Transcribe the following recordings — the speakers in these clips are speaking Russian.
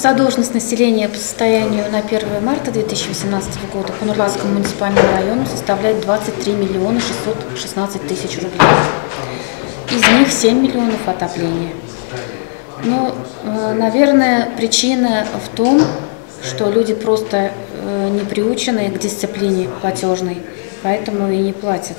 Задолженность населения по состоянию на 1 марта 2018 года по Нурлатскому муниципальному району составляет 23 миллиона 616 тысяч рублей. Из них 7 миллионов отопления. Но, наверное, причина в том, что люди просто не приучены к дисциплине платежной, поэтому и не платят.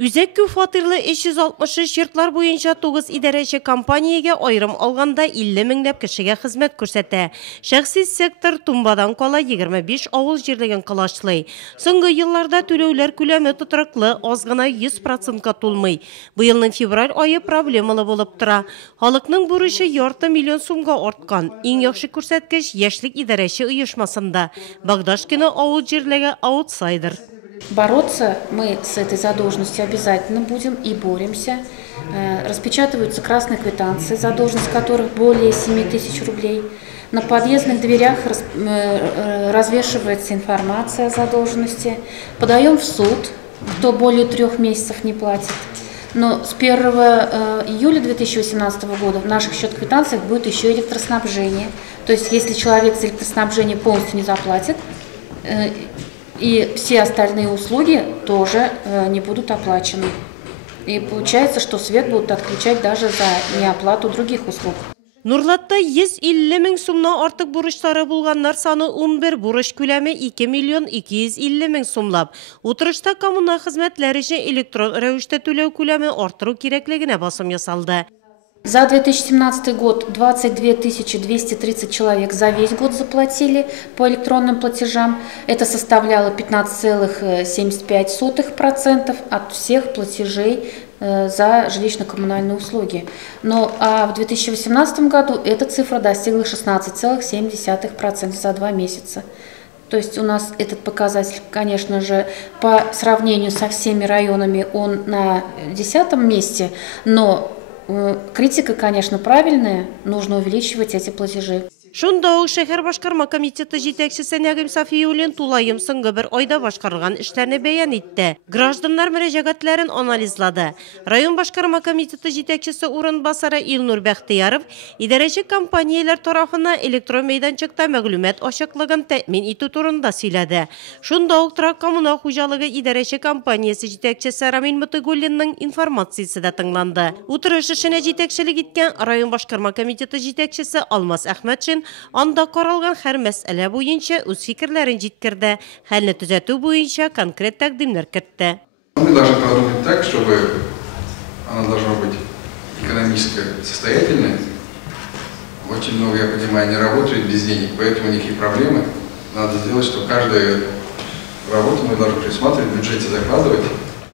Үзек күп фатирлы 360 йортлар буенча 9 идарәче компаниягә айрым алганда 50 меңләп кешегә хезмәт күрсәтә. Шәхси сектор тумбадан кала 25 авыл җирлеген кылачлый. Соңгы елларда түләүләр күләме тотрыклы, аз гына 100%-ка тулмый. Быелның февраль айы проблемалы булып тора. Халыкның бурычы ярты миллион сумга арткан. Иң яхшы күрсәткеч яшьлек идарәче оешмасында. Багдашкино авыл җирлеге аутсайдер. Бороться мы с этой задолженностью обязательно будем и боремся. Распечатываются красные квитанции, задолженность которых более 7 тысяч рублей. На подъездных дверях развешивается информация о задолженности. Подаем в суд, кто более 3 месяцев не платит. Но с 1 июля 2018 года в наших счет-квитанциях будет еще электроснабжение. То есть если человек с электроснабжением полностью не заплатит, и все остальные услуги тоже не будут оплачены. И получается, что свет будут отключать даже за неоплату других услуг. Нурлатта 150 мең сумнан артык бурычлары булганнар саны 11, бурыч күләме 2 миллион 250 мең сумлап. Утырышта коммуналь хезмәтләр өчен электрон рәвештә түләү күләме артыру кирәклегенә басым ясалды. За 2017 год 22 230 человек за весь год заплатили по электронным платежам. Это составляло 15,75% от всех платежей за жилищно-коммунальные услуги. Но в 2018 году эта цифра достигла 16,7% за 2 месяца. То есть у нас этот показатель, конечно же, по сравнению со всеми районами он на 10-м месте, но критика, конечно, правильная, нужно увеличивать эти платежи. Шунда ук шәһәр башкарма комитеты җитәкчесе Нәгыйм Сафиуллин тулайым соңгы бер айда башкарылган эшләрне бәян итте. Гражданнар мөрәҗәгатьләрен анализлады. Район башкарма комитеты җитәкчесе урынбасары Илнур Бәхтияров идарәче компанияләр тарафыннан электрон мәйданчыкта мәгълүмат ачыклыгын тәэмин итү турында сөйләде. Шунда ук торак коммуналь хуҗалыгы идарәче компаниясе җитәкчесе Рамил Мутыгуллинның информациясе дә тыңланды. Утырыш эшенә җитәкчелек иткән район башкарма комитеты җитәкчесе Алмаз Әхмәтшин анда каралган һәр мәсьәлә буенча үз фикерләрен җиткерде, хәлне төзәтү буенча конкрет тәкъдимнәр кертте. Мы должны продумать так, чтобы она должна быть экономически состоятельной. Очень много, я понимаю, не работает без денег, поэтому никакие проблемы. Надо сделать, что каждую работу мы должны присматривать, в бюджете закладывать.